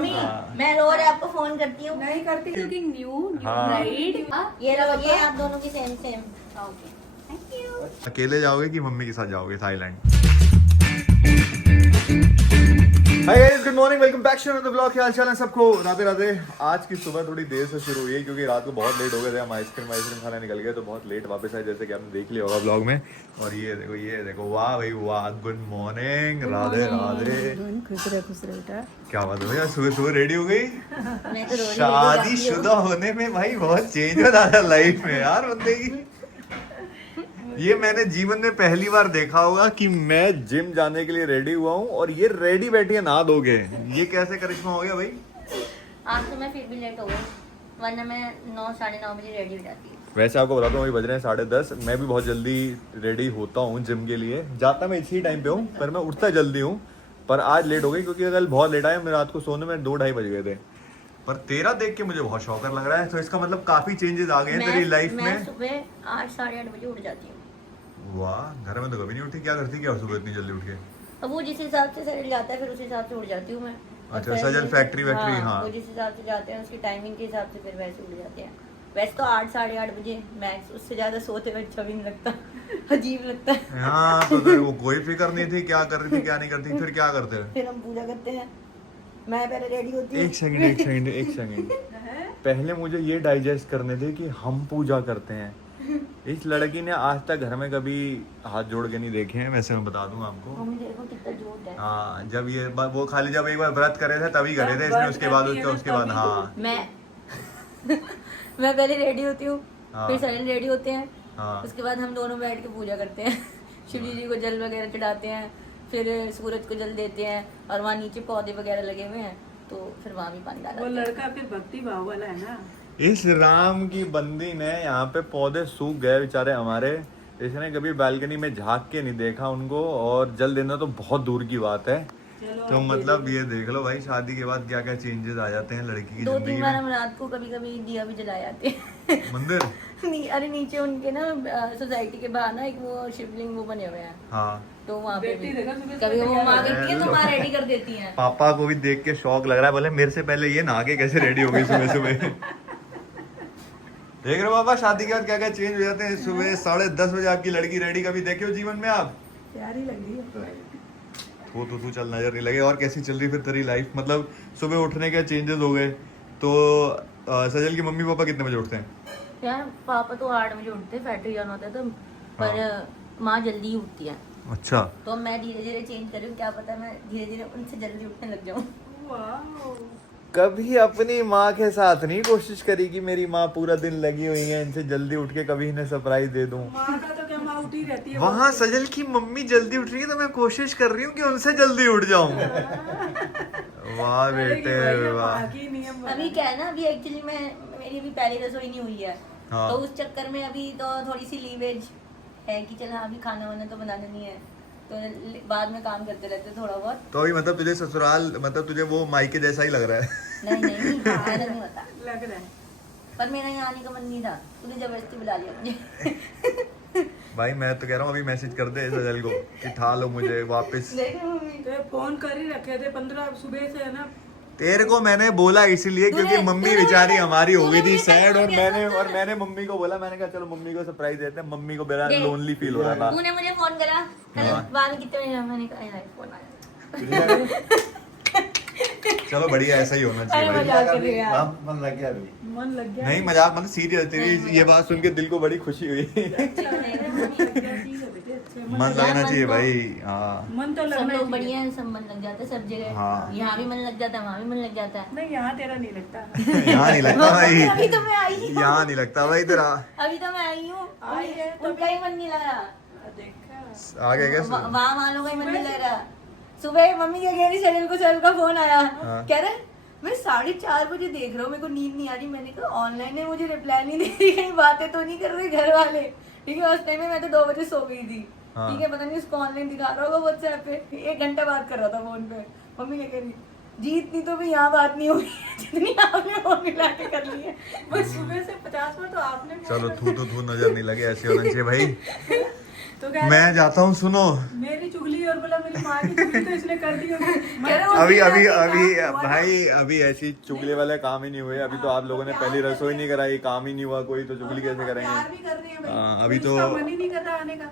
मैं रोज आपको फोन करती हूँ। नहीं करती लुकिंग न्यू ब्राइड। ये लो, ये आप दोनों की same same. Okay thank you. अकेले जाओगे कि मम्मी के साथ जाओगे Thailand? Hi guys, good morning, welcome back to the blog. क्या हाल चाल है सबको? राधे राधे। आज की सुबह थोड़ी देर से शुरू हुई है क्योंकि रात को बहुत लेट हो गए थे। हम आइसक्रीम खाने निकल गए तो बहुत लेट वापस आए, जैसे कि आपने देख लिया होगा ब्लॉग में। और ये देखो, वाह भाई वाह, गुड मॉर्निंग, राधे राधे। खुश रहे बेटा। क्या बात है यार, सुबह सुबह रेडी हो गई? मैं तो रोज शादीशुदा होने में भाई बहुत चेंज हो रहा है लाइफ में यार बंदे की। ये मैंने जीवन में पहली बार देखा होगा कि मैं जिम जाने के लिए रेडी हुआ हूँ और ये रेडी बैठी है नहा धो के। ये कैसे करिश्मा हो गया भाई? आज तो मैं फिर भी लेट हो गई, वरना मैं 9 साढ़े 9 बजे रेडी हो जाती हूँ। वैसे आपको बताता हूँ, अभी बज रहे हैं 10:30। मैं भी बहुत जल्दी रेडी होता हूँ जिम के लिए। जाता मैं इसी टाइम पे हूँ पर मैं उठता जल्दी हूँ। पर आज लेट हो गई क्योंकि कल बहुत लेट आया। मैं रात को सोने में 2-2:30 बज गए थे। पर तेरा देख के मुझे बहुत शौकर लग रहा है, तो इसका मतलब काफी चेंजेस आ गए हैं तेरी लाइफ में। मैं सुबह 8 साढ़े 8 बजे उठ जाती हूँ। वाह, घर में तो कभी नहीं उठी। क्या करती क्या सुबह इतनी जल्दी उठ के? अब वो जिस हिसाब से सैलरी जाता है फिर उस हिसाब से उठ जाती हूँ मैं। अच्छा, सजल फैक्ट्री वैक्ट्री, हाँ। वो जिस हिसाब से जाते हैं उसकी टाइमिंग के हिसाब से फिर वैसे उठ जाते हैं। वैसे तो 8 साढ़े 8 बजे मैक्स, उससे ज्यादा सोते हुए अच्छा भी नहीं लगता। अजीब लगता है। हाँ, तो तेरे को कोई फिक्र नहीं थी क्या कर रही थी क्या नहीं करती? फिर क्या करते हैं? फिर हम पूजा करते हैं। मैं पहले रेडी होती हूँ। एक सेकंड। पहले मुझे ये डाइजेस्ट करने दे कि हम पूजा करते हैं। इस लड़की ने आज तक घर में कभी हाथ जोड़ के नहीं देखे हैं, वैसे मैं बता दूं आपको। मम्मी देखो कितना झूठ है। हाँ, जब ये वो खाली जब एक बार व्रत करे थे तभी करे थे इसने। उसके बाद हाँ मैं पहले रेडी होती हूँ, हाँ। फिर सैलरी रेडी होते हैं। हाँ। उसके बाद हम दोनों बैठ के पूजा करते हैं। शिव जी को जल वगैरह चढ़ाते हैं, फिर सूरज को जल देते हैं। और वहाँ नीचे पौधे वगैरह लगे हुए हैं तो फिर वहाँ भी पानी डाला। वो लड़का फिर भक्ति भाव वाला है ना। इस राम की बंदी ने यहाँ पे पौधे सूख गए बेचारे हमारे। इसने कभी बालकनी में झांक के नहीं देखा उनको, और जल देना तो बहुत दूर की बात है। तो मतलब ये देख लो भाई, शादी के बाद क्या क्या चेंजेस आ जाते हैं लड़की की 2-3 बार हम रात को कभी कभी दिया भी जलाए आते हैं। मंदिर अरे नीचे उनके ना सोसाइटी के बाहर ना एक वो शिवलिंग वो बने हुए हैं। हाँ, तो वहाँ पे बेटी भी देखा सुबह कभी वो माँ है, कहती है तो माँ रेडी कर देती है। पापा को भी देख के शौक लग रहा है, बोले मेरे से पहले ये नहा के कैसे रेडी हो गई सुबह सुबह। देख रहे हो पापा, शादी के बाद क्या क्या चेंज हो जाते हैं। सुबह 10:30 बजे आपकी लड़की रेडी, कभी देखे हो जीवन में आप? प्यारी लग रही है। तू चल नजर नहीं लगे। और कैसी चल रही फिर तेरी लाइफ? मतलब सुबह उठने के चेंजेस हो गए तो सजल की मम्मी पापा कितने बजे उठते हैं? यार पापा तो 8 बजे उठते, फैक्ट्री जाना होता है तो। पर माँ जल्दी उठती है। अच्छा, तो मैं धीरे धीरे चेंज कर रही हूँ, क्या पता मैं धीरे धीरे उनसे जल्दी उठने लग जाऊँ। कभी अपनी माँ के साथ नहीं कोशिश करी कि मेरी माँ पूरा दिन लगी हुई है, इनसे जल्दी उठ के कभी इन्हें सरप्राइज दे दूं? माँ का तो क्या, माँ उठी रहती है। वहाँ सजल की मम्मी जल्दी उठ रही है तो मैं कोशिश कर रही हूँ कि उनसे जल्दी उठ जाऊं। वाह बेटे वाह। अभी क्या है ना, अभी एक्चुअली मेरी अभी पहली रसोई नहीं हुई है। हाँ। तो उस चक्कर में अभी तो थोड़ी सी लीवेज है कि चल अभी खाना वाना तो बनाना नहीं है, तो बाद में काम करते रहते थोड़ा बहुत। तो अभी मतलब तुझे ससुराल, मतलब तुझे वो मायके जैसा ही लग रहा है? नहीं ऐसा नहीं होता, लग रहा है। पर मेरा यहाँ आने का मन नहीं था, तूने जबरदस्ती बुला लिया मुझे। भाई मैं तो कह रहा हूँ अभी मैसेज कर दे सजल को कि ठा लो मुझे वापस। देखो मम्मी, तो फोन कर ही रखे थे 15 सुबह से है ना। तेरे को मैंने बोला इसीलिए क्योंकि मम्मी बेचारी हमारी हो गई थी सैड, और मैंने मम्मी को बोला, मैंने कहा चलो मम्मी को सरप्राइज देते हैं। मम्मी को बड़ा लोनली फील हो रहा था। तूने मुझे फोन करा कल बाद में कितने बजे, मैंने कहा यार फोन आया। चलो बढ़िया, ऐसा ही होना चाहिए भाई। मजाक कर रही है यार। हाँ, मन लग गया अभी। मन लग गया। नहीं मजाक, मतलब सीरियस। तेरी ये बात सुन के दिल को बड़ी खुशी हुई। मन लगना चाहिए भाई। हाँ, मन तो सब लगना लोग ही बढ़िया है, सब मन लग जाता है सब जगह। हाँ। यहाँ भी मन लग जाता है, वहाँ भी मन लग जाता है। नहीं, यहाँ तेरा नहीं लगता। यहाँ नहीं लगता भाई। अभी तो मैं आई हूँ। यहाँ नहीं लगता भाई तेरा। अभी तो मैं आई हूँ, आई है तो उनका ही मन नहीं लग रहा। देखा आगे क्या वहाँ वालों का ही मन नहीं लग रहा। सुबह मम्मी क्या कह रही, सैलल का फोन आया। हाँ। कह रहे मैं 4:30 बजे देख रहा हूँ, मेरे को नींद नहीं आ रही। मैंने कहा ऑनलाइन है, मुझे रिप्लाई नहीं दे रही, कहीं बातें तो नहीं कर रहे घर वाले। ठीक है, उस टाइम में मैं तो 2 बजे सो गई थी। हाँ। ठीक है, पता नहीं उसको ऑनलाइन दिखा रहा होगा व्हाट्सएप पे। 1 घंटा बात कर रहा था फोन पे। मम्मी क्या कह रही, जीतनी तो भी यहाँ बात नहीं हुई। कितनी आपने वो मिला के कर ली है। बस सुबह से 50 बार तो आपने चलो थू नजर नहीं लगे, ऐसे होना चाहिए भाई। तो कह मैं जाता हूँ, सुनो मेरी चुगली और बोला मेरी माँ की चुगली तो इसने कर दी होगी। कह रहे हो अभी अभी काम अभी हुआ भाई अभी ऐसी चुगली वाले काम ही नहीं हुए। अभी तो आप लोगों ने पहली रसोई नहीं कराई, काम ही नहीं हुआ कोई, तो चुगली कैसे प्यार करेंगे? भी कर रहे हैं भाई। हाँ, अभी इसका तो- मन ही नहीं कर रहा आने का।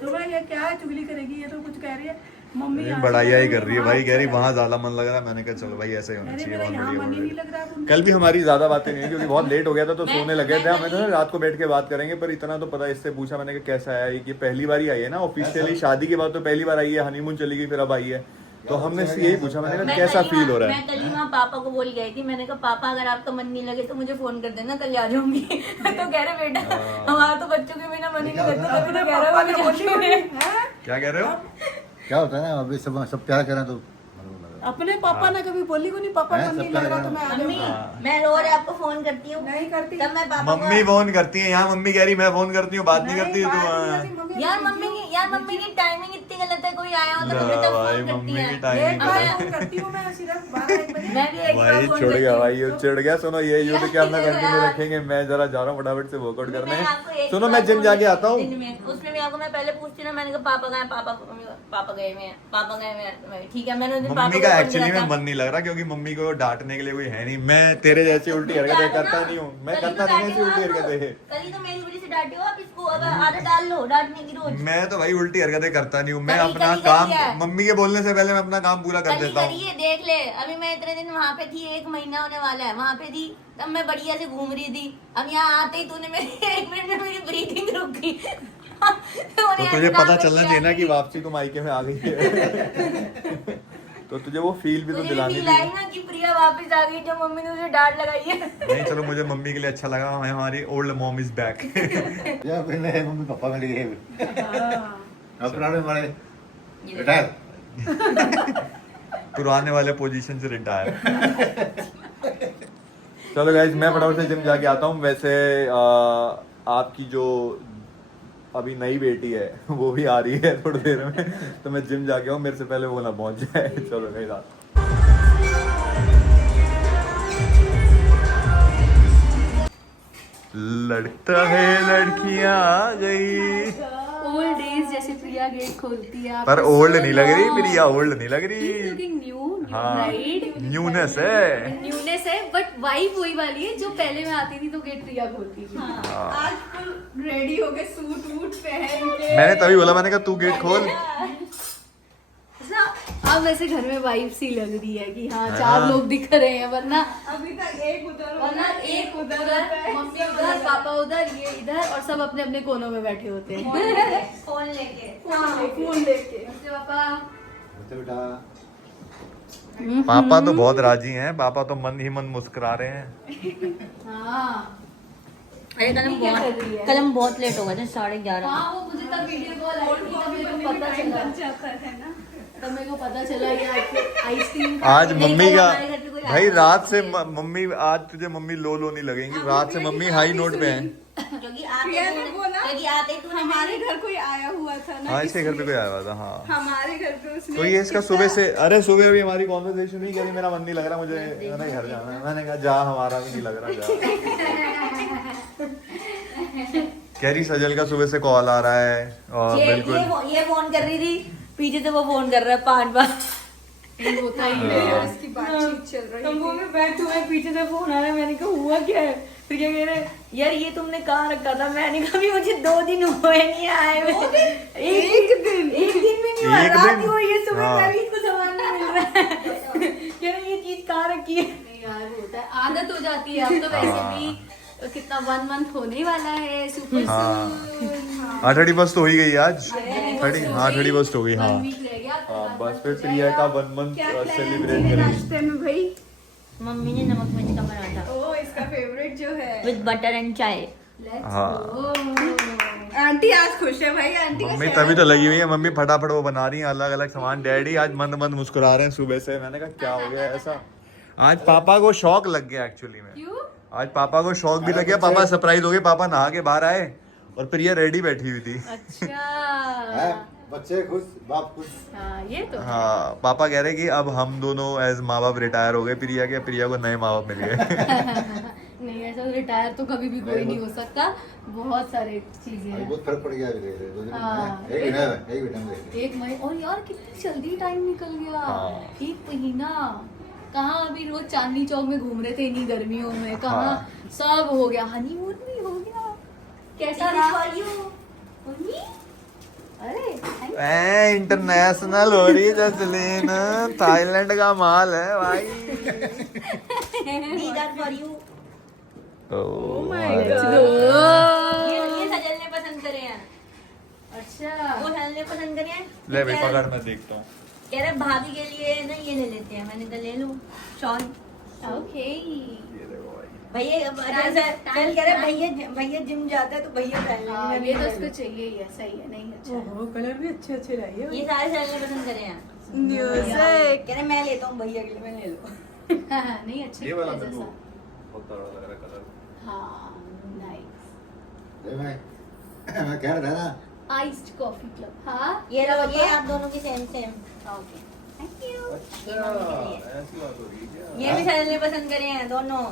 तो भाई ये क्या है, चुगली करेगी, ये तो कुछ कह रही है मम्मी यहाँ बढ़ाइया ही से कर रही है वहाँ भाई, कह रही चला वहाँ ज्यादा मन लग रहा है। मैंने कहा चलो भाई ऐसे ही होना अरे चाहिए, मेरा बहुत यहाँ बढ़िया, मन ही नहीं बहुत लग रहा अब बढ़िया। कल भी हमारी ज्यादा बातें नहीं है क्योंकि बहुत लेट हो गया था, तो सोने लगे थे। मैं हमें तो रात को बैठ के बात करेंगे, पर इतना तो पता, इससे पूछा मैंने कि कैसा है ये, पहली बार ही आई है ना ऑफिशियली, शादी के बाद तो पहली बार आई है, हनीमून चली गई फिर अब आई है। तो हमने इससे यही पूछा, मैंने कहा मैं कैसा कल ही फील हो रहा मैं है? कल ही वहाँ पापा को बोल गई थी। मैंने कहा पापा अगर आपका मन नहीं लगे तो मुझे फोन कर देना, कल आ जाऊंगी। तो कह रहे बेटा हमारा तो बच्चों के बिना मन ही नहीं लगता, तभी तो कह रहा पापा ने हूँ बोली मुझे है? क्या कह रहे हो? क्या होता है ना, अभी सब प्यार करें तो अपने पापा ने कभी बोली को नहीं, पापा हैं, मन नहीं सब लग रहा करेगा। तो मैं आ मम्मी जाऊंगा। मैं रोज आपको फोन करती हूँ, नहीं करती तब मैं पापा मम्मी फोन करती है, यहाँ मम्मी कह रही मैं फोन करती हूँ, बात नहीं करती बात नहीं तू। करती, मम्मी यार मम्मी की टाइमिंग इतनी गलत है, कोई आया हो तो मम्मी ला तब भाई, फोन करती मम्मी है। की टाइमिंग एक बार गलत। फोन करती हूँ मैं सिर्फ 12-1 बजे। मैं भी एक बार भाई फोन छोड़ करती गया हूँ। भाई, ये चिढ़ गया। सुनो ये युद्ध क्या अपना यार, कंटिन्यू रखेंगे। मैं जरा जा रहा हूँ फटाफट से वर्कआउट करने। मैं आपको एक सुनो बार मैं जिम फोन जाके करती आता हूँ हूँ। दिन में। उसमें भी आपको मैं पहले पूछती ना, मैंने कहा पापा कहाँ हैं, पापा गए हुए हैं, पापा गए हुए हैं। मैं, ठीक है, मैंने उस दिन पापा मम्मी को का फोन एक्चुअली किया में था। मन नहीं लग रहा क्योंकि मम्मी को डांटने के लिए कोई है नहीं। मैं तेरे जैसी उल्टी हरकतें करता नहीं हूँ, मैं करता नहीं ऐसी उल्टी हरकतें। कल ही तो मेरी वजह से डांटे हो आप, इसको अब आदत डाल लो डांटने की रोज। मैं तो भाई उल्टी हरकतें करता नहीं हूँ। मैं कभी- अपना कभी काम, करिए। मम्मी के बोलने से पहले मैं अपना काम पूरा कर कल ही देता हूँ। करिए, देख ले। अभी मैं इतने दिन वहाँ पे थी, 1 महीना होने वाला है वहाँ पे थी, तब मैं बढ़िया से घूम रही थी। अब यहाँ आते ही तूने मेरे 1 मिनट में मेरी ब्रीथिंग रुक गई। तो तुझे पता चलना चाहिए ना कि वापसी तुम मायके में आ गई है। तो तुझे वो फील भी तो मुझे दिलानी फील आई थी। ना कि प्रिया वापस आ गई, जो मम्मी ने उसे डांट लगाई है। नहीं चलो, मुझे मम्मी के लिए अच्छा लगा, हमारी ओल्ड मॉम इज बैक। या पहले मम्मी पापा मिल गए, अब पुराने हमारे रिटायर। पुराने वाले पोजीशन से रिटायर। चलो गाइज, मैं फटाफट से जिम जाके आता हूँ। वैसे आपकी जो अभी नई बेटी है वो भी आ रही है थोड़ी देर में, तो मैं जिम जाके आऊँ, मेरे से पहले वो ना पहुंच जाए। चलो गाइज, लगता है लड़कियां आ गई। ओल्ड डेज जैसे प्रिया गेट खोलती है पर ओल्ड नहीं लग रही प्रिया, ओल्ड नहीं लग रही। लुकिंग न्यू हाँ, राइट न्यूनेस है। न्यूनेस है, बट वाइब वही वाली है जो पहले मैं आती थी तो गेट प्रिया खोलती थी। आज फुल रेडी हो गए, सूट वूट पहन के। मैंने तभी बोला, मैंने कहा तू गेट खोल। अब वैसे घर में वाइब सी लग रही है कि हाँ 4 लोग दिख रहे हैं, वरना अभी तक एक उधर वरना एक उधर मम्मी उधर पापा उधर ये इधर और सब अपने अपने कोनों में बैठे होते हैं। फोन लेके फोन लेके। नमस्ते पापा। बेटा पापा तो बहुत राजी हैं, पापा तो मन ही मन मुस्कुरा रहे हैं। हाँ अरे कल हम बहुत लेट हो गए थे, 11:30। हाँ वो मुझे तब वीडियो कॉल आई थी, तब मेरे को पता चला, जाता है ना। तब मेरे को पता चला कि आपको आइसक्रीम आज नहीं, मम्मी कल का हमारे घर पे कोई भाई आया रात से मम्मी, आज तुझे मम्मी लो नहीं लगेंगी। रात से मम्मी हाई नोट पे है। क्योंकि आते प्रिया ही ने बोला, क्योंकि आते ही तूने हमारे घर कोई आया हुआ था ना, हाँ, इसके घर पे कोई आया हुआ था। हाँ, हमारे घर पे उसने तो ये इसका सुबह से, अरे सुबह भी हमारी कॉन्वर्सेशन हुई, कह रही मेरा मन नहीं लग रहा, मुझे मैंने घर जाना है। मैंने कहा जा, हमारा भी नहीं लग रहा, जा। कह रही सजल का सुबह से कॉल आ रहा है और बिल्कुल ये फोन कर रही थी, पीछे से वो फोन कर रहा है 5 बार। होता ही है। इसकी बातचीत चल रही हम वो में बैठे हुए, पीछे से फोन आ रहा है। मैंने कहा हुआ क्या है? फिर क्या कह रहे हैं, यार ये तुमने कहाँ रखा था? मैंने कहा भी मुझे 2 दिन हुए नहीं आए हुए। एक दिन भी नहीं हुआ, एक रात दिन? ही हुई है, सुबह हाँ। का भी इसको सामान नहीं मिल रहा है। कह रहे ये चीज कहाँ रखी है? नहीं यार होता है, आदत हो जाती है। अब तो वैसे भी कितना 1 मंथ होने वाला है, सुपर हाँ। सून। 31 तो हो ही गई आज। 31 हो गई। हाँ 1 वीक रह गया। हाँ, बस फिर प्रिया का 1 मंथ सेलिब्रेट करेंगे। नाश्ते में भाई। मम्मी ने नमक मिर्च का पराठा ओ इसका फेवरेट जो है। विद बटर एंड चाय। Let's हाँ। go। आंटी आज खुश है भाई, आंटी का मम्मी शहर- तभी तो लगी हुई है, मम्मी फटाफट वो बना रही है अलग अलग सामान। डैडी आज मंद मंद मुस्कुरा रहे हैं सुबह से। मैंने कहा क्या हो गया ऐसा? आज पापा को शौक लग गया एक्चुअली में। क्यों? आज पापा को शौक भी लग गया, पापा सरप्राइज हो गए। पापा नहा के बाहर आए और प्रिया रेडी बैठी हुई थी। अच्छा बच्चे खुश, बाप खुश। हाँ ये तो है। हाँ पापा कह रहे कि अब हम दोनों एज माँ बाप रिटायर हो गए, प्रिया के, प्रिया को नए माँ बाप मिल गए। नहीं ऐसा रिटायर तो कभी भी कोई नहीं हो सकता, बहुत सारे चीजें अभी हैं। बहुत फर्क पड़ गया अभी देख रहे, 2 दिन हाँ। में। एक महीना है, एक महीना में देख रहे। एक महीने, और यार कितनी जल्दी टाइम निकल गया। हाँ। एक महीना कहाँ, अभी रोज चांदनी चौक में घूम रहे थे इन्हीं गर्मियों में, कहाँ हाँ। सब हो गया, हनीमून भी हो गया। कैसा रहा? मम्मी? अरे thank you। इंटरनेशनल हो रही है जसलीन, थाईलैंड का माल है भाई। Oh my ये सजल ने पसंद करे हैं, अच्छा वो सजल ने पसंद करे हैं। ले भाई पकड़, मैं देखता हूँ। कह रहे भाभी के लिए ना ये ले लेते हैं, मैंने कहा ले लो शॉल। ओके। भैया चल कह रहे भैया जिम जाता है तो भैया पहन हाँ, लेंगे। ये तो उसको चाहिए ही है, सही है, नहीं अच्छा है। ओहो कलर भी अच्छे अच्छे लाइए। ये सारे सजल ने पसंद करे हैं। म्यूजिक। कह रहे मैं लेता हूँ भैया के लिए, मैं ले लो। हाँ, हाँ, नहीं अच्छे ये वाला है मेरे को जैसा। बहुत तगड़ा लग रहा है कलर। हाँ नाइस। अरे मैं कह रहा था ना, आइस्ड कॉफी क्लब। हाँ ये क्या लो, ये बाबा? आप दोनों की same same. Okay thank you. अच्छा ऐसी बात हो रही है क्या? ये भी सजल ने पसंद करे हैं दोनों।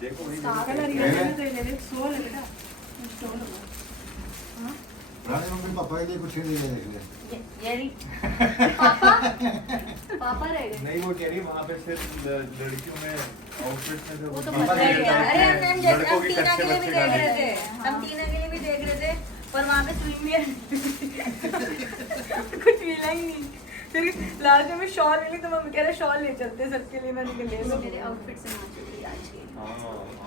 देखो भाई, कलर ये लेने तो ले ले, सोल है बेटा, सोल होगा। हाँ रानी मम्मी पापा के लिए कुछ नहीं ले रहे। ये भी पापा पापा रह गए। नहीं वो कह रही है वहाँ पे सिर्फ लड़कियों में आउटफिट में से वो तो पापा पता ही ले है। लेते अरे हैं, हम जैसे लड़कों हम की टीना के लिए भी कच्चे देख बच्चे रहे डाले। थे, हम टीना के लिए भी देख रहे थे, पर वहाँ पे स्विमियर कुछ मिला ही नहीं। फिर लास्ट में शॉल मिली तो मम्मी कह रहे शॉल ले चलते हैं सबके लिए, मैंने कहा ले लो। मेरे आउटफिट से मैच हो गई आज की। हाँ,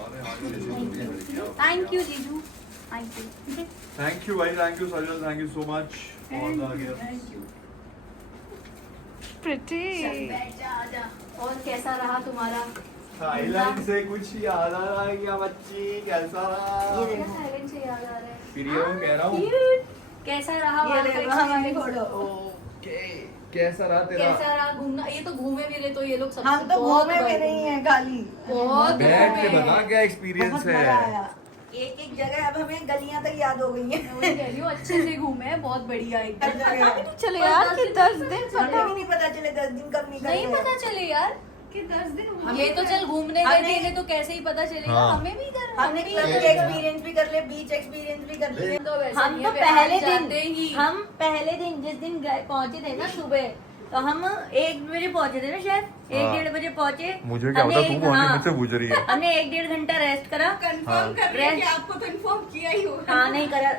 अरे हाँ, ये जैसे थैंक यू जीजू, थैंक यू। थैंक यू भाई, thank you Sajal, thank you so much. Thank you. चल बैठ जा, आजा। और कैसा रहा तुम्हारा? थाईलैंड से कुछ याद आ रहा है क्या बच्ची? कैसा रहा? ये क्या थाईलैंड से याद आ रहा है? प्रिया को कह रहा हूँ। Cute। कैसा रहा वहाँ का हमारी experience? फोटो। ओके, कैसा रहा तेरा? कैसा रहा घूमना? ये तो घूमे भी रहे तो ये लोग सबसे हम तो बहुत घूमे भी बार नहीं है खाली, बहुत बैठ के घूमे। बता क्या एक्सपीरियंस बहुत है? मजा आया। एक एक जगह अब हमें गलियां तक याद हो गई मैं हैं। वही कह रही हूँ, अच्छे से घूमे हैं, बहुत बढ़िया एकदम। हर जगह। पता भी नहीं चले यार कि 10 दिन हमें भी नहीं पता चले 10 दिन कब निकल नहीं गए। पता चले यार कि 10 दिन। ये तो चल घूमने गए हमने- थे, इन्हें तो कैसे ही पता चलेगा। हाँ। हमें भी कर, हमने क्लब एक्सपीरियंस भी कर लिया, बीच एक्सपीरियड भी कर लिया। तो वैसे हम नहीं तो है, बिहार पहले जाते ही। दिन हम पहले दिन जिस दिन पहुंचे थे ना सुबह, तो हम 1 बजे पहुंचे थे ना शायद, 1-1:30 बजे पहुंचे। मुझे क्या हमने पता, तू एक- कौन सी हाँ, मुझसे पूछ रही है? हमने 1-1.5 घंटा रेस्ट करा। हाँ। कंफर्म कर रहे हैं कि आपको तो इन्फॉर्म किया ही होगा। हाँ नहीं करा,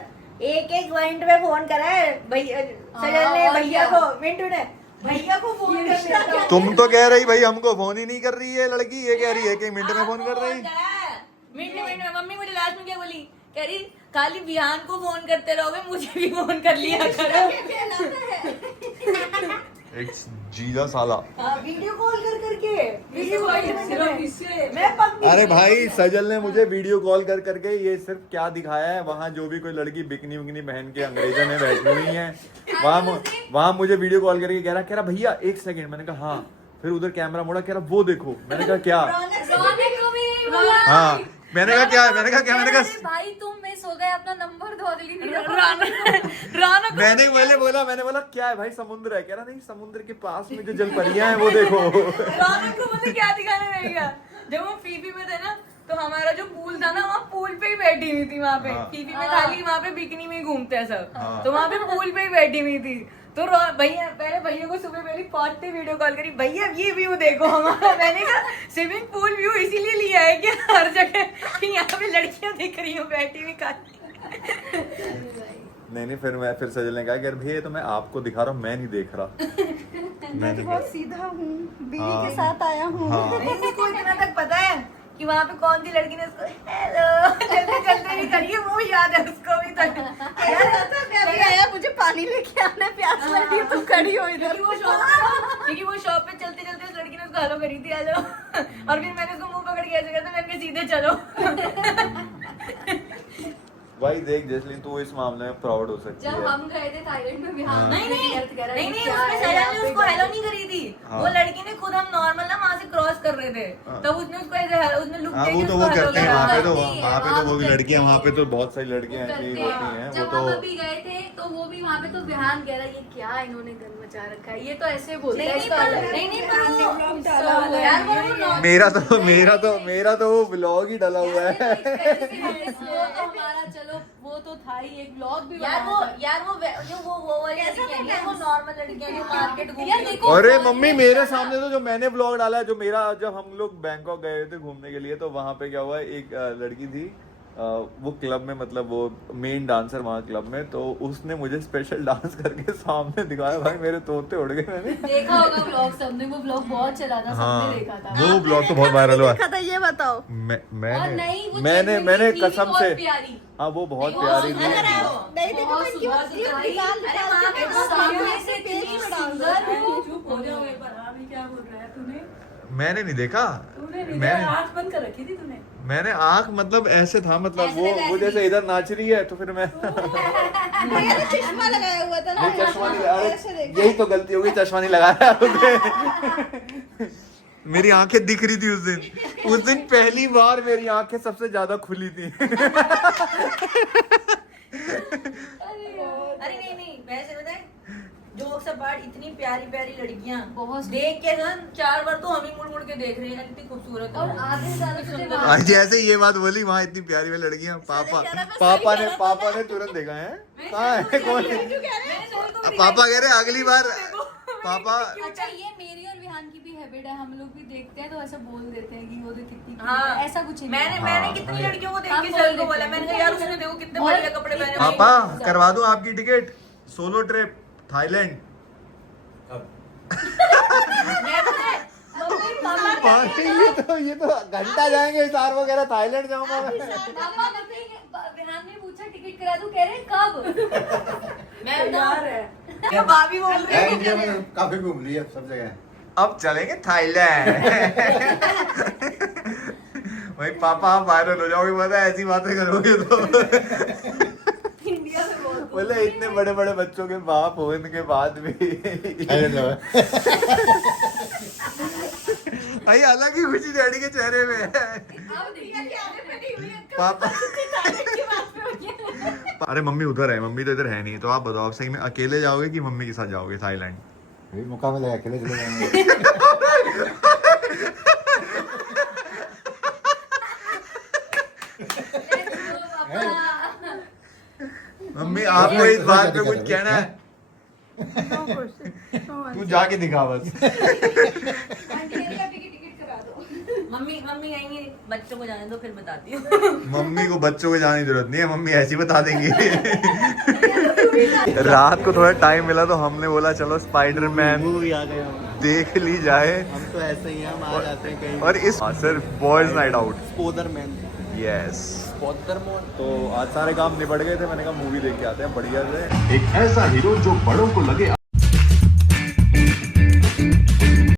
एक पॉइंट पे फोन करा है भैया सजल ने, और भैया क्या? को, मिंटू ने भैया को फोन कर दिया। तुम तो कह रही भाई हमको फोन ही नहीं कर रही है लड़की, ये कह रही है कि मिनट में फोन कर रही। मिनट में मम्मी मुझे लास्ट में क्या बोली, कह रही खाली बिहान को फोन करते रहोगे, मुझे भी फोन कर लिया करो। एक जीजा साला। वीडियो कॉल कर करके, वीडियो कॉल मैं पक अरे भाई सजल ने मुझे वीडियो कॉल कर करके ये सिर्फ क्या दिखाया है, वहाँ जो भी कोई लड़की बिकनी विकनी पहन के अंग्रेजन में बैठी हुई है, वहाँ मुझे वीडियो कॉल करके कह रहा भैया 1 सेकंड। मैंने कहा हाँ, फिर उधर कैमरा मोड़ा, कह रहा वो देखो। मैंने कहा क्या? रौनक को भी यही बोला। हाँ मैंने कहा क्या? मैंने कहा क्या? मैंने अरे कहा भाई तुम मिस हो गए, अपना नंबर दो अगली वीडियो को। रौनक मैंने बोला क्या है भाई? समुद्र है। कह रहा नहीं, समुद्र के पास में जो जल परियां हैं वो देखो। रौनक को मुझे क्या दिखाने रहेगा, जब वो फीफी में थे ना, तो हमारा जो पूल था ना, वहाँ पूल पे ही बैठी हुई थी। वहाँ पे हाँ। फीफी में खाली वहाँ पे बिकनी में ही घूमते हैं सब, हाँ। तो वहाँ पे पूल पे ही बैठी हुई थी। तो भैया पहले भैया को सुबह पहले पहुंचते वीडियो कॉल करी, भैया ये व्यू देखो हमारा। मैंने कहा स्विमिंग पूल व्यू इसीलिए लिया है कि हर जगह कि यहाँ पे लड़कियां दिख रही हो बैठी हुई खाली। नहीं फिर सजल ने कहा कि भैया तो मैं आपको दिखा रहा हूँ, मैं नहीं देख रहा। मैं तो बहुत सीधा हूँ, बीवी हाँ। के साथ आया हूँ। हाँ। नहीं, उसको इतना तक पता है कि वहाँ पे कौन सी लड़की ने उसको हेलो चलते चलते भी करिए, वो याद है उसको भी तक। अभी आया, मुझे पानी लेके आना, प्यास लगी, तुम खड़ी हो इधर। क्योंकि वो शॉप पे चलते चलते उस लड़की ने उसको हेलो करी थी, हेलो। और फिर मैंने उसको मुंह पकड़ के ऐसे करता, मैंने कहा सीधे चलो। भाई देख जैसलीन, तू इस मामले में प्राउड हो सकती जब है। हम गए थे थाईलैंड में बिहार हाँ। नहीं नहीं नहीं नहीं, उसमें सजल ने उसको हेलो नहीं करी थी। हाँ। वो लड़की ने खुद, हम नॉर्मल ना वहाँ से क्रॉस कर रहे थे, तब उसने उसको ऐसे उसने लुक हाँ दे वो के तो उसको वो हेलो करते हैं करा। वहाँ पे तो करती है, वहाँ पे तो वो भी आप लड़कियां वहाँ पे करती तो बहुत सारी लड़कियां ऐसी करते होती हैं जब वो हम तो अभी गए थे तो वो भी वहाँ पे तो बिहान कह रहा ये क्या इन्होंने गन मचा रखा है, ये तो ऐसे बोलते हैं इसका अलग है। नहीं पर वो यार वो मेरा तो वो ब्लॉग ही डला हुआ है। वो तो हमारा चलो वो तो था ही एक ब्लॉग भी यार वो वाली लड़कियां नहीं, वो नॉर्मल लड़कियां जो मार्केट यार घूमती देखो अरे मम्मी मेरे सामने तो जो मैंने ब्लॉग डाला है जो मेरा जब हम लोग बैंकॉक गए थे घूमने के लिए तो वहां पे क्या हुआ एक लड़की थी वो क्लब में मतलब वो मेन डांसर वहाँ क्लब में तो उसने मुझे स्पेशल डांस करके सामने दिखाया भाई मेरे तोते उड़ गए मैंने देखा होगा ब्लॉग सबने, वो ब्लॉग बहुत चला था, सबने देखा था। वो ब्लॉग तो बहुत वायरल हुआ देखा था ये बताओ। और नहीं वो मैंने genuinely थी कसम बहुत से प्यारी। हाँ वो बहुत प्यारी थी नहीं देखो बहुत सुंदर दिखाई। अरे वहाँ पे तो सामने से इतनी सुंदर वो। चुप हो जाओ एक बार। अभी क्या बोल रहा है तूने? मैंने नहीं देखा तूने नहीं मैंने आँख बंद कर रखी थी तूने। मैंने आंख मतलब ऐसे था मतलब वो जैसे इधर नाच रही है तो फिर मैं चश्मा लगाया हुआ था ना। नहीं चश्मा नहीं लगा अरे यही तो गलती होगी चश्मा नहीं लगाया उसने मेरी आंखें दिख रही थी उस दिन पहली बार मेरी आंखें सबसे ज्यादा खुली थी अरे नहीं वैसे बताए जोक्स अपार्ट इतनी प्यारी प्यारी लड़कियां बहुत देख के हम 4 बार तो हम ही मुड़ मुड़ के देख रहे हैं इतनी खूबसूरत और आधे ज्यादा तो जब आज ऐसे ये बात बोली वहाँ इतनी प्यारी वाली लड़कियां पापा ने तुरंत देखा है कहाँ है कौन है पापा कह रहे अगली बार पापा अच्छा ये मेरी और विहान की भी हैबिट है, हम लोग भी देखते हैं तो ऐसा बोल देते हैं कि वो देख कितनी cute हाँ है, ऐसा कुछ नहीं है। मैंने कितनी लड़कियों को देख के हम सर को बोल बोला देते मैंने हैं। कहा यार उसने देखो कितने बहुत- बढ़िया कपड़े पहने हुए हैं। पापा करवा दूं आपकी टिकट सोलो ट्रिप थाईलैंड ये तो घंटा जाएंगे इसार वगैरह थाईलैंड जाऊंगा मैं पापा विहान ने पूछा टिकट करा दूं, कह रहे कब? मैं यार है। क्या भाभी बोल रही मैं है इंडिया में काफी घूम लिया सब जगह। अब चलेंगे थाईलैंड भाई पापा आप वायरल हो जाओगे पता है ऐसी बातें करोगे तो इंडिया में बहुत बोले इतने बड़े बड़े बच्चों के बाप होने के बाद भी भाई अलग ही खुशी डैडी के चेहरे में है अब देखिए पापा अरे मम्मी उधर है मम्मी तो इधर है नहीं तो आप बताओ आप सही में अकेले जाओगे कि मम्मी के साथ जाओगे थाईलैंड अभी मौका मिलेगा अकेले चले जाएंगे। मम्मी आपको इस बात पे कुछ कहना है तू जाके दिखा बस मम्मी आएंगे बच्चों को जाने दो फिर बताती हूँ मम्मी को बच्चों को जाने की जरूरत नहीं है मम्मी ऐसी बता देंगी रात को थोड़ा टाइम मिला तो हमने बोला चलो स्पाइडरमैन मूवी आ गए देख ली जाए हम तो ऐसे ही हैं, हम आ जाते हैं कहीं और इस सिर्फ बॉयज नाइट आउट स्पोदरमैन यस स्पोदरमैन तो आज सारे काम निपट गए थे मैंने कहा मूवी देख के आते हैं बढ़िया से एक ऐसा हीरो जो बड़ों को लगे